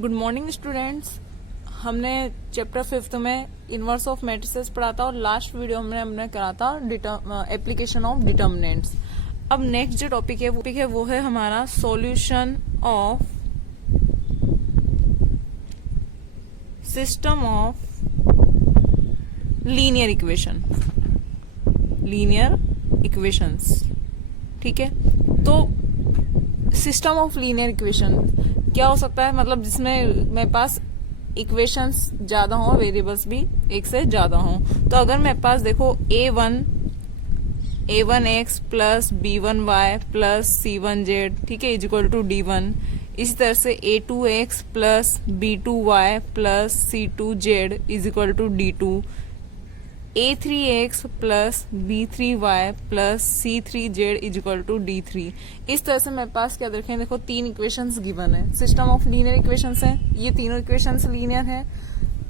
Good morning students. हमने chapter 5 में inverse of matrices पढ़ा था और लास्ट वीडियो में हमने करा था एप्लीकेशन ऑफ डिटर्मिनेंट्स। अब नेक्स्ट जो टॉपिक है वो है हमारा solution of system of linear equations. ठीक है, तो सिस्टम ऑफ लीनियर इक्वेशन क्या हो सकता है, मतलब जिसमें मेरे पास इक्वेशंस ज्यादा हो, वेरिएबल्स भी एक से ज्यादा हो। तो अगर मेरे पास देखो a1x plus b1y plus c1z, ठीक है, इज इक्वल टू d1। इसी तरह से a2x plus b2y plus c2z is equal to d2। a3x plus b3y plus c3z is equal to d3। इस तरह से मेरे पास क्या देखें, देखो तीन इक्वेशंस गिवन है, सिस्टम ऑफ लीनियर इक्वेशंस हैं, ये तीनों इक्वेशंस लीनियर हैं।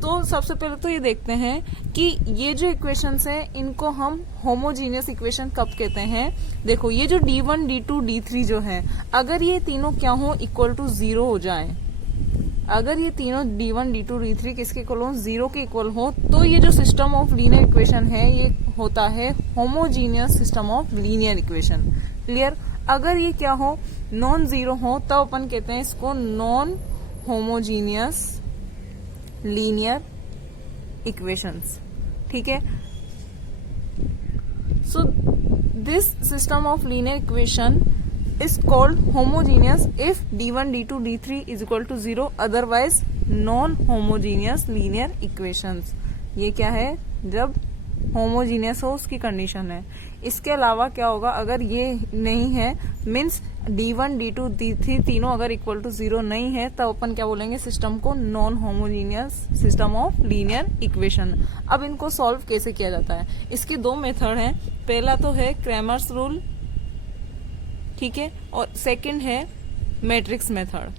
तो सबसे पहले तो ये देखते हैं कि ये जो इक्वेशंस हैं इनको हम होमोजीनियस इक्वेशन कब कहते हैं। देखो ये जो d1 d2 d3 जो है, अगर ये तीनों क्या हो, इक्वल टू 0 हो जाए, अगर ये तीनों d1 d2 d3 किसके इक्वल हो, 0 के इक्वल हो, तो ये जो सिस्टम ऑफ लीनियर इक्वेशन है ये होता है homogeneous system of linear equation. Clear. अगर ये क्या हो, नॉन जीरो हो, तब अपन कहते हैं इसको नॉन होमोजीनियस लीनियर इक्वेशंस। ठीक है, so this system of linear equation is called homogeneous if d1 d2 d3 is equal to 0, otherwise non homogeneous linear equations। ये क्या है, जब होमोजीनियस हो उसकी कंडीशन है। इसके अलावा क्या होगा, अगर ये नहीं है, मीन्स d1 d2 d3 तीनों अगर इक्वल टू 0 नहीं है, तब अपन क्या बोलेंगे, सिस्टम को non homogeneous system of linear equation. अब इनको सॉल्व कैसे किया जाता है, इसके दो मेथड हैं। पहला तो है क्रैमर्स रूल, ठीक है, और सेकंड है मैट्रिक्स मेथड।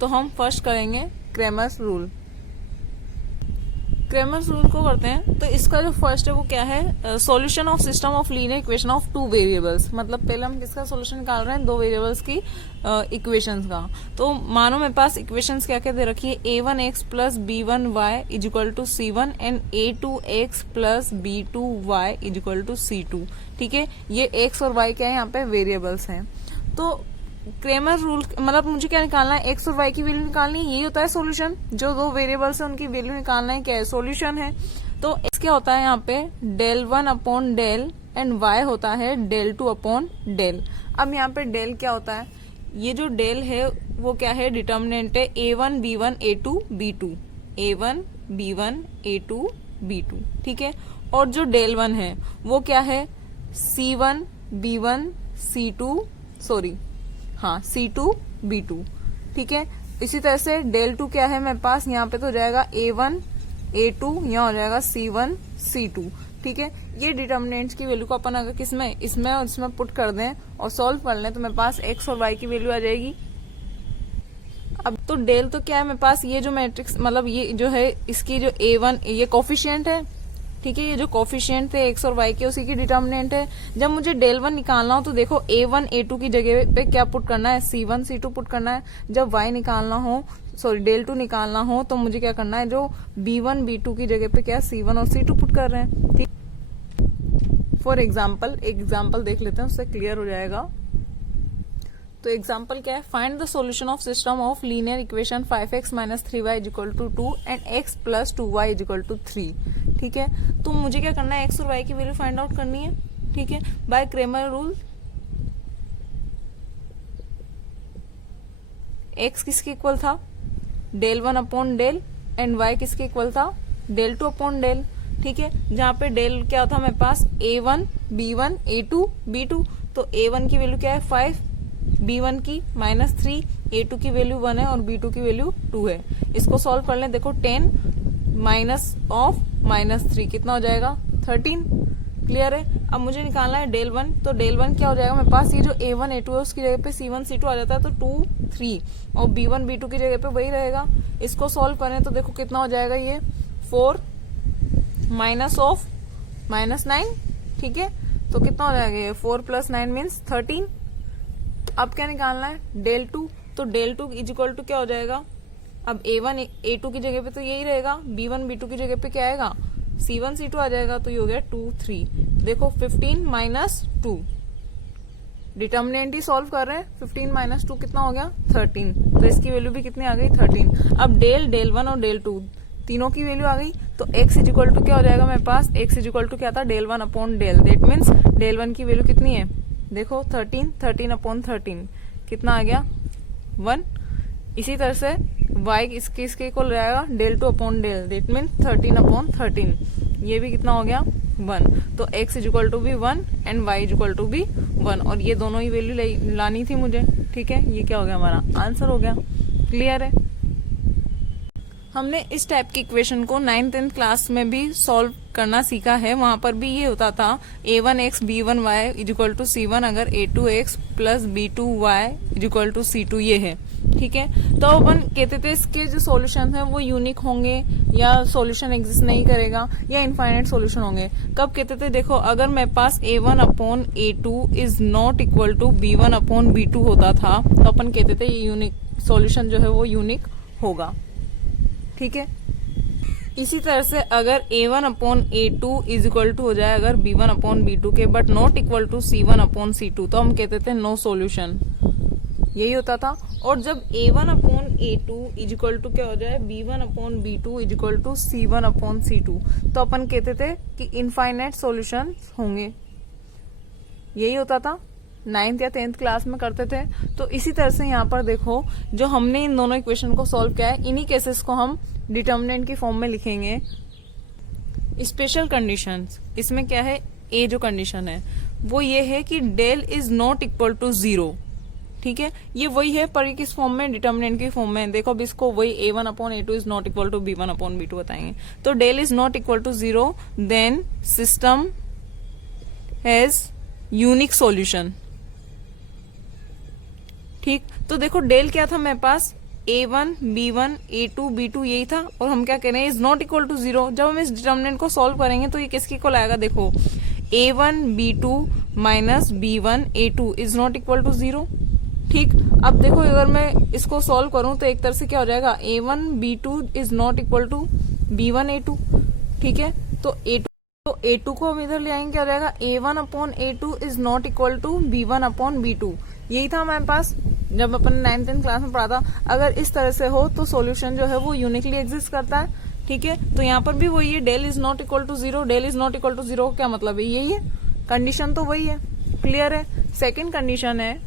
तो हम फर्स्ट करेंगे क्रैमर्स रूल। क्रैमर्स रूल को करते हैं, तो इसका जो फर्स्ट है वो क्या है, solution of system of linear equation of two variables. मतलब पहले हम किसका सॉल्यूशन निकाल रहे हैं, दो वेरिएबल्स की इक्वेशंस का। तो मानो मेरे पास इक्वेशंस क्या क्या दे रखी है, a1x plus b1y is equal to c1 and a2x plus b2y is equal to c2। ठीक है, ये x और y क्या है, यहाँ पे वेरिएबल्स हैं। तो क्रैमर रूल मतलब मुझे क्या निकालना है, x और y की वैल्यू निकालनी है, यही होता है सॉल्यूशन। जो दो वेरिएबल्स है उनकी वैल्यू निकालना है, क्या है, सॉल्यूशन है। तो x क्या होता है यहाँ पे del 1 upon del and y होता है del 2 अपॉन डेल। अब यहाँ पे डेल क्या होता है, ये जो डेल है वो क्या है, डिटर्मिनेंट है a1 b1 a2 b2, a1 b1 a2 b2। ठीक है, और जो डेल 1 है वो क्या है, c1 b1 c2 c2 b2। ठीक है, इसी तरह से डेल 2 क्या है मेरे पास, यहाँ पे तो हो जाएगा a1 a2, यहाँ हो जाएगा c1 c2। ठीक है, ये डिटर्मिनेंट्स की वैल्यू को अपन अगर किसमें, इसमें और इसमें पुट कर दें और सॉल्व कर लें, तो मेरे पास x और y की वैल्यू आ जाएगी। अब तो डेल तो क्या है मेरे पास, ये जो मैट्रिक्स मतलब ये जो है इसकी जो a1 ये कोफिशिएंट है। ठीक है, ये जो कोफिशिएंट थे x और y के उसी की डिटर्मिनेंट है। जब मुझे डेल 1 निकालना हो तो देखो a1 a2 की जगह पे क्या पुट करना है, c1 c2 पुट करना है। जब y निकालना हो, डेल 2 निकालना हो, तो मुझे क्या करना है, जो b1 b2 की जगह पे क्या c1 और c2 पुट कर रहे हैं। ठीक, फॉर एग्जाम्पल एक एग्जाम्पल देख लेते हैं, उससे क्लियर हो जाएगा। तो एग्जाम्पल क्या है, find the solution of system of linear equation 5x minus 3y is equal to 2 and x plus 2y is equal to 3। ठीक है, तो मुझे क्या करना है, x और y की वैल्यू फाइंड आउट करनी है। ठीक है, बाय क्रैमर रूल x किसके इक्वल था, del 1 upon del, and y किसके इक्वल था, डेल 2 अपॉन डेल। ठीक है, जहाँ पे डेल क्या था मेरे पास, a1 b1 a2 b2, तो a1 की वैल्यू क्या है 5, b1 की -3, a2 की वैल्यू 1 है और b2 की वैल्यू 2 है। इसको सॉल्व कर लें, देखो 10 माइनस ऑफ -3 कितना हो जाएगा, 13। क्लियर है। अब मुझे निकालना है डेल 1, तो डेल 1 क्या हो जाएगा मेरे पास, ये जो a1 a2 है उसकी जगह पे c1 c2 आ जाता है, तो 2 3, और b1 b2 की जगह पे वही रहेगा। इसको सॉल्व करें तो देखो कितना हो जाएगा, ये 4 माइनस ऑफ -9। ठीक है, तो कितना हो जाएगा, 4 प्लस 9 मीन्स 13। अब क्या निकालना है, डेल टू। तो del two is equal to क्या हो जाएगा, अब A1 A2 की जगह पे तो यही रहेगा, B1 B2 की जगह पे क्या आएगा, C1 C2 आ जाएगा, तो ये हो गया 2 3। देखो 15 माइनस 2, डिटर्मिनेंट ही सॉल्व कर रहे हैं, 15 माइनस 2 कितना हो गया 13, तो इसकी वैल्यू भी कितनी आ गई 13। अब डेल 1 और डेल 2 तीनों की वैल्यू आ गई, तो x इज इक्वल टू क्या हो जाएगा मेरे पास, x इज इक्वल टू क्या था, del 1 upon del, that means del 1 की वैल्यू कितनी है, देखो 13 अपॉन 13 कितना आ गया 1। इसी तरह से y इसके इक्वल रहेगा del 2 upon del, that means 13 upon 13, ये भी कितना हो गया 1। तो x इज इक्वल टू भी 1 and y is equal to भी 1, और ये दोनों ही वैल्यू लानी थी मुझे, ठीक है। ये क्या हो गया, हमारा आंसर हो गया। क्लियर है। हमने इस टाइप की इक्वेशन को 9th क्लास में भी सॉल्व करना सीखा है, वहां पर भी ये होता था a1x b1y is equal to c1 अगर a2x plus b2y is equal to c2 ये है, ठीक है। तो अपन कहते थे इसके जो सॉल्यूशन है वो यूनिक होंगे या सॉल्यूशन एग्जिस्ट नहीं करेगा या इनफाइनाइट सॉल्यूशन होंगे। कब कहते थे, देखो अगर मेरे पास a1 upon a2 is not equal to b1 upon b2 होता था, तो अपन कहते थे ये यूनिक सॉल्यूशन जो है वो यूनिक होगा, ठीक है। इसी तरह से अगर a1 upon a2 is equal to हो जाए अगर b1 अपॉन b2 के, but not equal to c1 upon c2, तो हम कहते थे नो सॉल्यूशन, यही होता था। और जब a1 upon a2 is equal to क्या हो जाए b1 upon b2 is equal to c1 upon c2, तो अपन कहते थे कि इनफाइनाइट सॉल्यूशन होंगे, यही होता था। 9th या 10th क्लास में करते थे। तो इसी तरह से यहाँ पर देखो जो हमने इन दोनों इक्वेशन को सॉल्व किया है, इन्हीं केसेस को हम डिटर्मिनेंट की फॉर्म में लिखेंगे। स्पेशल कंडीशंस, इसमें क्या है, ए जो कंडीशन है वो ये है कि del is not equal to 0, ठीक है। ये वही है पर किस फॉर्म में, डिटर्मिनेंट की फॉर्म में। देखो अब इसको वही a1 upon a2 is not equal to b1 upon b2 बताएंगे। तो del is not equal to 0 then system has unique solution, ठीक। तो देखो डेल क्या था मेरे पास, a1 b1 a2 b2 यही था, और हम क्या कह रहे हैं इज नॉट इक्वल टू 0। जब हम इस डिटर्मिनेंट को सॉल्व करेंगे तो ये किसके इक्वल आएगा, देखो a1 b2 minus b1 a2 is not equal to 0, ठीक। अब देखो अगर मैं इसको सॉल्व करूं तो एक तरह से क्या हो जाएगा, a1 b2 is not equal to b1 a2, ठीक है। तो a2 को हम इधर ले आएंगे, क्या हो जाएगा a1 upon a2 is not equal to b1 upon b2, यही था हमारे पास जब अपन 9th क्लास में पढ़ा था। अगर इस तरह से हो तो सॉल्यूशन जो है वो यूनिकली एग्जिस्ट करता है, ठीक है। तो यहाँ पर भी वही है, del is not equal to 0, del is not equal to 0 क्या मतलब है, यही है कंडीशन, तो वही है। क्लियर है। सेकेंड कंडीशन है,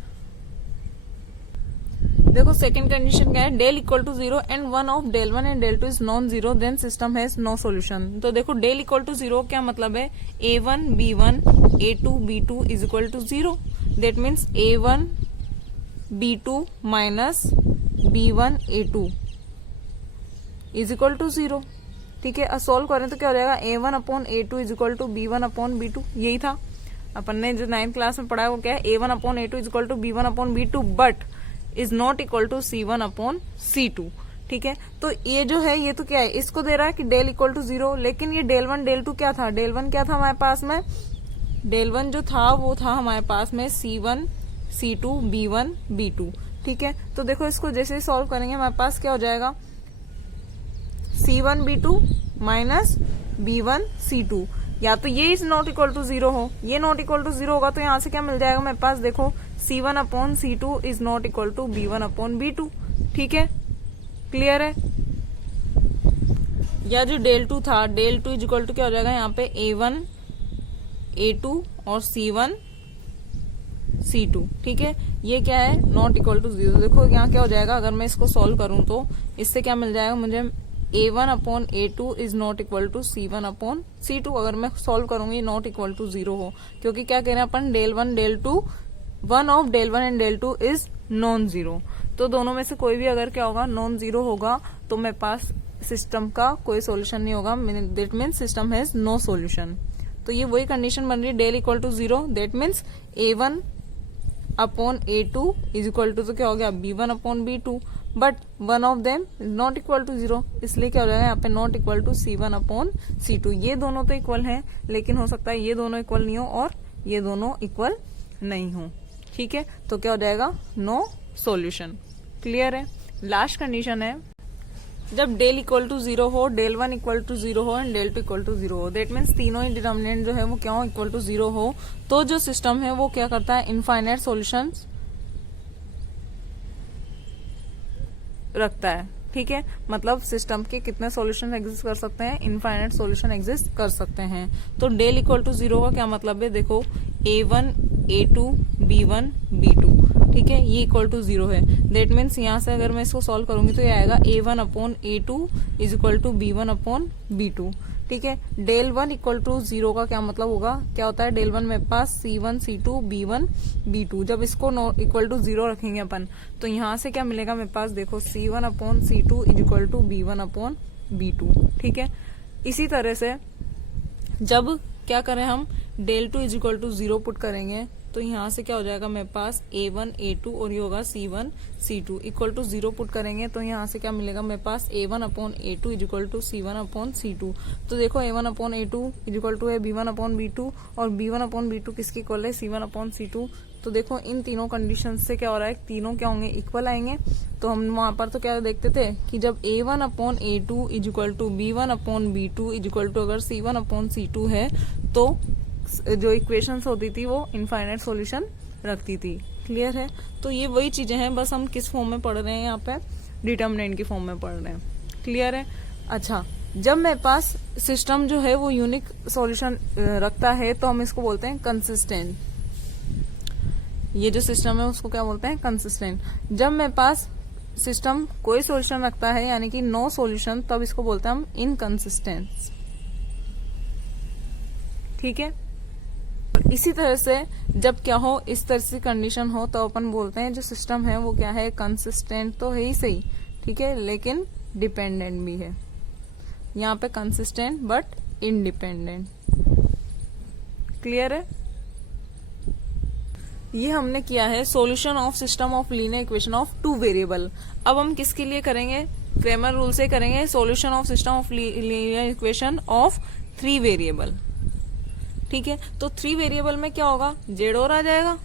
देखो सेकेंड कंडीशन क्या है, del equal to 0 and one of del 1 and del 2 is non 0 then system has no solution. तो देखो डेल इक्वल टू 0 क्या मतलब है, a1 b1 a2 b2 is equal to 0, that means a1 b2 minus b1 a2 is equal to 0, ठीक है। अब solve करें तो क्या हो जाएगा, a1 upon a2 is equal to b1 upon b2, यही था अपन ने जो 9th क्लास में पढ़ा है वो क्या है, a1 upon a2 is equal to b1 upon b2 but is not equal to c1 upon c2, ठीक है। तो ये जो है ये तो क्या है, इसको दे रहा है कि डेल इक्वल टू 0, लेकिन ये डेल 1 डेल 2 क्या था, डेल 1 क्या था हमारे पास में, डेल 1 जो था वो था हमारे पास में c1 c2 b1 b2, ठीक है। तो देखो इसको जैसे सॉल्व करेंगे हमारे पास क्या हो जाएगा, c1 b2 minus b1 c2, या तो ये इज नॉट इक्वल टू 0 हो, ये नॉट इक्वल टू 0 होगा तो यहाँ से क्या मिल जाएगा मेरे पास, देखो c1 upon c2 is not equal to b1 upon b2, ठीक है। क्लियर है। या जो डेल 2 था, डेल 2 इज इक्वल टू क्या हो जाएगा यहाँ पे a1 a2 और c1 c2, ठीक है। ये क्या है, नॉट इक्वल टू 0। देखो यहाँ क्या हो जाएगा, अगर मैं इसको सॉल्व करूं तो इससे क्या मिल जाएगा मुझे, a1 upon a2 is not equal to c1 upon c2। अगर मैं सॉल्व करूंगी नॉट इक्वल टू 0 हो, क्योंकि क्या कह रहे हैं अपन, del 1 del 2 one of del 1 and del 2 is non 0। तो दोनों में से कोई भी अगर क्या होगा, नॉन 0 होगा तो मेरे पास सिस्टम का कोई सॉल्यूशन नहीं होगा, that means system has no solution. तो ये वही कंडीशन बन रही है, del equal to 0, that means a1 upon a2 is equal to, तो क्या हो गया b1 upon b2, but one of them is not equal to 0, इसलिए क्या हो जाएगा यहाँ पे not equal to c1 upon c2। ये दोनों तो इक्वल हैं, लेकिन हो सकता है ये दोनों इक्वल नहीं हो और ये दोनों इक्वल नहीं हो, ठीक है, तो क्या हो जाएगा, नो सॉल्यूशन। क्लियर है। लास्ट कंडीशन है जब डेल इक्वल टू 0 हो, डेल 1 इक्वल टू 0 हो एंड डेल 2 इक्वल टू 0 हो। दैट मीन्स तीनों ही डिटर्मिनेंट जो है वो क्या हो, इक्वल टू 0 हो, तो जो सिस्टम है वो क्या करता है, इनफाइनाइट सॉल्यूशंस रखता है। ठीक है, मतलब सिस्टम के कितने सॉल्यूशन एग्जिस्ट कर सकते हैं, इनफाइनाइट सॉल्यूशन एग्जिस्ट कर सकते हैं। तो डेल इक्वल टू 0 का क्या मतलब है, देखो a1 a2 b1 b2, ठीक है, ये इक्वल टू 0 है। दैट मीन्स यहाँ से अगर मैं इसको सॉल्व करूंगी तो ये आएगा a1 upon a2 is equal to b1 upon b2। ठीक है, डेल 1 इक्वल टू 0 का क्या मतलब होगा, क्या होता है, डेल 1 मेरे पास c1 c2 b1 b2, जब इसको इक्वल टू 0 रखेंगे अपन तो यहाँ से क्या मिलेगा मेरे पास, देखो c1 upon c2 is equal to b1 upon b2। ठीक है, इसी तरह से जब क्या करें हम, del 2 is equal to 0 put करेंगे तो यहाँ से क्या हो जाएगा मेरे पास a1 a2 और ये होगा c1 c2 equal to 0 put करेंगे तो यहाँ से क्या मिलेगा मेरे पास a1 upon a2 is equal to c1 upon c2। तो देखो a1 upon a2 is equal to है b1 अपॉन b2 और b1 अपॉन b2 किसकी इक्वल है, c1 अपॉन c2। तो देखो इन तीनों कंडीशन से क्या हो रहा है, तीनों क्या होंगे, इक्वल आएंगे। तो हम वहां पर तो क्या देखते थे कि जब a1 upon a2 is equal to b1 upon b2 is equal to अगर c1 अपॉन c2 है तो जो इक्वेशंस होती थी वो इनफाइनाइट सॉल्यूशन रखती थी। क्लियर है। तो ये वही चीजें हैं, बस हम किस फॉर्म में पढ़ रहे हैं, यहाँ पे डिटर्मिनेंट की फॉर्म में पढ़ रहे हैं। क्लियर है। अच्छा, जब मेरे पास सिस्टम जो है वो यूनिक सॉल्यूशन रखता है तो हम इसको बोलते हैं कंसिस्टेंट। ये जो सिस्टम है उसको क्या बोलते हैं, कंसिस्टेंट। जब मेरे पास सिस्टम कोई सॉल्यूशन रखता है यानी कि नो सॉल्यूशन, तब इसको बोलते हैं हम इनकंसिस्टेंट। ठीक है। इसी तरह से जब क्या हो, इस तरह से कंडीशन हो तो अपन बोलते हैं जो सिस्टम है वो क्या है, कंसिस्टेंट तो है ही सही, ठीक है, लेकिन डिपेंडेंट भी है। यहाँ पे कंसिस्टेंट बट इनडिपेंडेंट। क्लियर है। ये हमने किया है solution of system of linear equation of 2 variable. अब हम किसके लिए करेंगे, क्रेमर रूल से करेंगे solution of system of linear equation of 3 variable. ठीक है, तो 3 वेरिएबल में क्या होगा, जेड और आ जाएगा,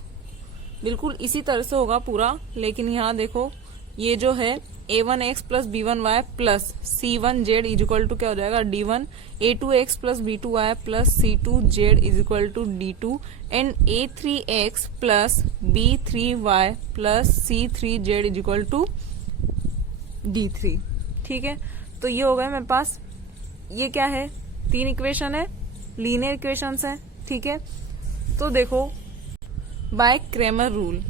बिल्कुल इसी तरह से होगा पूरा। लेकिन यहाँ देखो ये जो है a1x plus b1y plus c1z is equal to क्या हो जाएगा, d1, a2x plus b2y plus c2z is equal to d2 and a3x plus b3y plus c3z is equal to d3। ठीक है, तो ये हो गया मेरे पास, ये क्या है, 3 इक्वेशन है, लीनियर इक्वेशंस है। ठीक है, तो देखो by Cramer rule,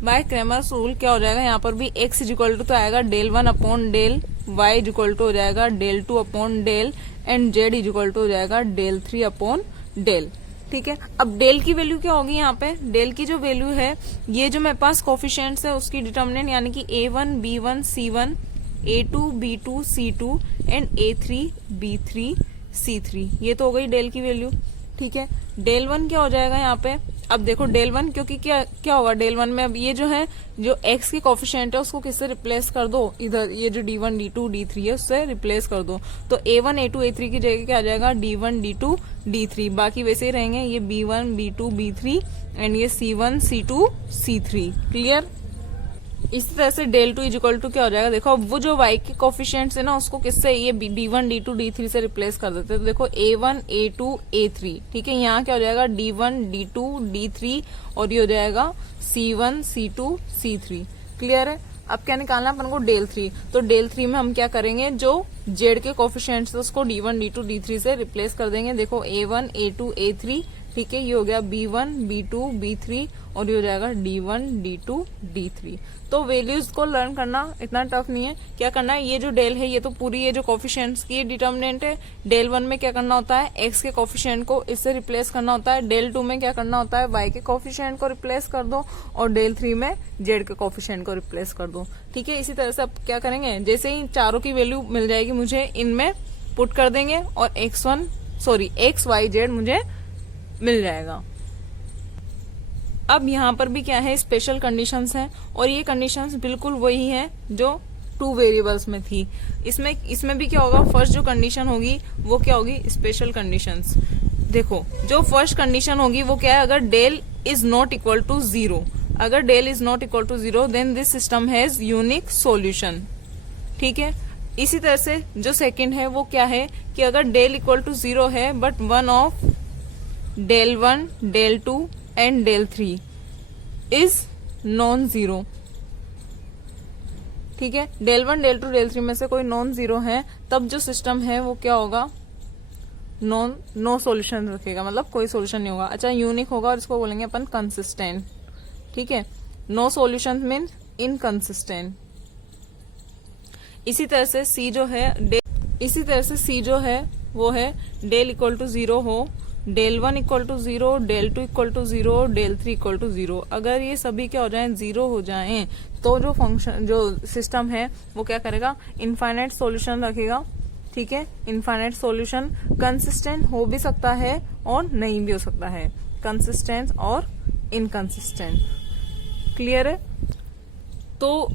by Cramer rule क्या हो जाएगा, यहाँ पर भी x इज इक्वल टू तो आएगा del 1 upon del, y is equal to हो जाएगा del 2 upon del and z is equal to हो जाएगा डेल 3 अपॉन डेल। ठीक है, अब डेल की वैल्यू क्या होगी, यहाँ पे डेल की जो वैल्यू है, ये जो मेरे पास कोफिशिएंट्स है उसकी डिटर्मिनेंट यानी कि a1 b1 c1 a2 b2 c2 and a3 b3 c3, ये तो हो गई डेल की वैल्यू। ठीक है, डेल 1 क्या हो जाएगा यहाँ पे, अब देखो डेल 1 क्योंकि क्या होगा डेल 1 में, अब ये जो है जो x की कोफिशिएंट है उसको किससे रिप्लेस कर दो, इधर ये जो d1 d2 d3 है उससे रिप्लेस कर दो। तो a1 a2 a3 की जगह क्या आ जाएगा, d1 d2 d3, बाकी वैसे ही रहेंगे, ये b1 b2 b3 एंड ये c1 c2 c3। क्लियर। इसी तरह से डेल 2 इज इक्वल टू क्या हो जाएगा, देखो अब वो जो y के कोफिशिएंट्स है ना उसको किससे, ये d1 d2 d3 से रिप्लेस कर देते हैं। तो देखो a1 a2 a3, ठीक है, यहाँ क्या हो जाएगा d1 d2 d3 और ये हो जाएगा c1 c2 c3। क्लियर है। अब क्या निकालना अपन को, डेल 3। तो डेल 3 में हम क्या करेंगे, जो z के कोफिशिएंट्स है उसको d1 d2 d3 से रिप्लेस कर देंगे। देखो a1 a2 a3, ठीक है, ये हो गया b1 b2 b3 और ये हो जाएगा d1 d2 d3। तो वैल्यूज को लर्न करना इतना टफ नहीं है। क्या करना है, ये जो डेल है ये तो पूरी ये जो कोफिशिएंट्स की डिटर्मिनेंट है। डेल 1 में क्या करना होता है, x के कोफिशिएंट को इससे रिप्लेस करना होता है। डेल 2 में क्या करना होता है, y के कोफिशिएंट को रिप्लेस कर दो और डेल 3 में z के कोफिशिएंट को रिप्लेस कर दो। ठीक है, इसी तरह से अब क्या करेंगे, जैसे ही चारों की वैल्यू मिल जाएगी मुझे इनमें पुट कर देंगे और x y z मुझे मिल जाएगा। अब यहाँ पर भी क्या है, स्पेशल कंडीशंस हैं और ये कंडीशंस बिल्कुल वही हैं जो 2 वेरिएबल्स में थी। इसमें भी क्या होगा, फर्स्ट जो कंडीशन होगी वो क्या होगी, स्पेशल कंडीशंस। देखो जो फर्स्ट कंडीशन होगी वो क्या है, अगर del is not equal to 0, अगर del is not equal to 0 then this system has unique solution. ठीक है, इसी तरह से जो सेकंड है वो क्या है कि अगर डेल इक्वल टू 0 है but one of del 1, del 2 and del 3 is non zero. ठीक है, डेल 1, डेल 2, डेल 3 में से कोई नॉन जीरो है, तब जो सिस्टम है वो क्या होगा, नो सॉल्यूशन रखेगा, मतलब कोई सॉल्यूशन नहीं होगा। अच्छा, यूनिक होगा और इसको बोलेंगे अपन कंसिस्टेंट। ठीक है, नो सॉल्यूशन मीन इनकंसिस्टेंट। इसी तरह से सी जो है वो है डेल इक्वल टू 0 हो, del 1 equal to 0, del 2 equal to 0, del 3 equal to 0। अगर ये सभी क्या हो जाएं, 0 हो जाएं, तो जो फंक्शन जो सिस्टम है वो क्या करेगा, इनफाइनाइट सॉल्यूशन रखेगा। ठीक है, इनफाइनाइट सॉल्यूशन कंसिस्टेंट हो भी सकता है और नहीं भी हो सकता है, कंसिस्टेंट और इनकंसिस्टेंट। क्लियर है? तो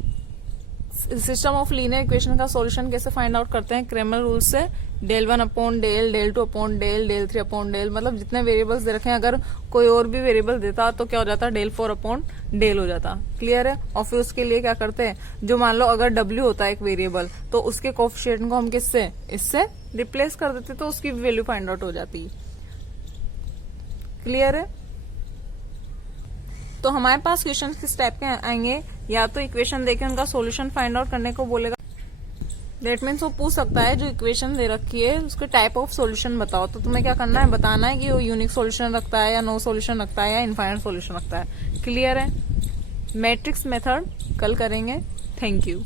सिस्टम ऑफ लीनियर इक्वेशन का सॉल्यूशन कैसे फाइंड आउट करते हैं, क्रेमर रूल से। Del 1 upon del, del 2 upon del, del 3 upon del, मतलब जितने वेरिएबल्स दे रखे हैं, अगर कोई और भी वेरिएबल देता तो क्या हो जाता, डेल 4 अपॉन डेल हो जाता। क्लियर है? और फिर उसके लिए क्या करते हैं, जो मान लो अगर W होता है एक वेरिएबल, तो उसके कोएफिशिएंट को हम किससे, इससे रिप्लेस कर देते, तो उसकी वैल्यू फाइंड आउट हो जाती। क्लियर है? तो हमारे पास क्वेश्चन किस टाइप के आएंगे, या तो इक्वेशन देके उनका सॉल्यूशन फाइंड आउट करने को बोलेगा, दैट मीन्स वो पूछ सकता है जो इक्वेशन दे रखी है उसके टाइप ऑफ सॉल्यूशन बताओ, तो तुम्हें क्या करना है, बताना है कि वो यूनिक सॉल्यूशन रखता है या नो सॉल्यूशन रखता है या इनफाइनाइट सॉल्यूशन रखता है। क्लियर है? मैट्रिक्स मेथड कल करेंगे। Thank you.